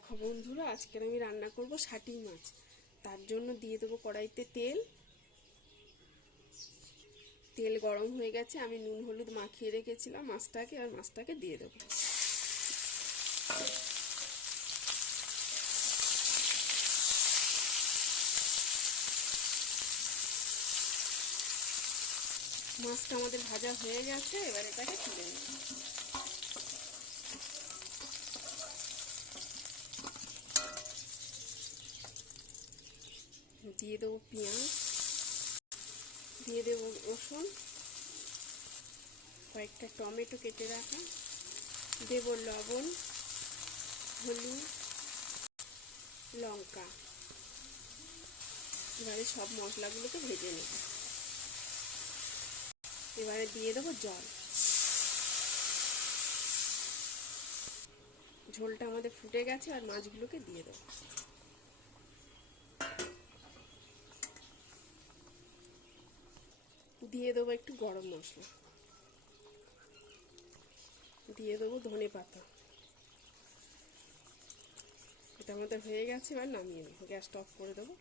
দেখো বন্ধুরা, আজকে আমি রান্না করব শাটি মাছ। তার জন্য দিয়ে দেবো কড়াইতে তেল। তেল গরম হয়ে গেছে, আমি নুন হলুদ মাখিয়ে রেখেছিলাম মাছটাকে, আর মাছটাকে দিয়ে দেবো। মাছটা আমাদের ভাজা হয়ে গেছে, এবার এটাকে তুলে নেব। দিয়ে দেবো পেঁয়াজ, দিয়ে দেবো রসুন, কয়েকটা টমেটো কেটে রাখা, দেব লবণ, হলুদ, লঙ্কা। এবারে সব মশলাগুলোকে ভেজে নেব। এবারে দিয়ে দেবো জল। ঝোলটা আমাদের ফুটে গেছে, আর মাছগুলোকে দিয়ে দেবো। দিয়ে দেবো একটু গরম মশলা, দিয়ে দেবো ধনে পাতা। এটা আমাদের হয়ে গেছে, এবার নামিয়ে নেব, গ্যাসটা অফ করে দেবো।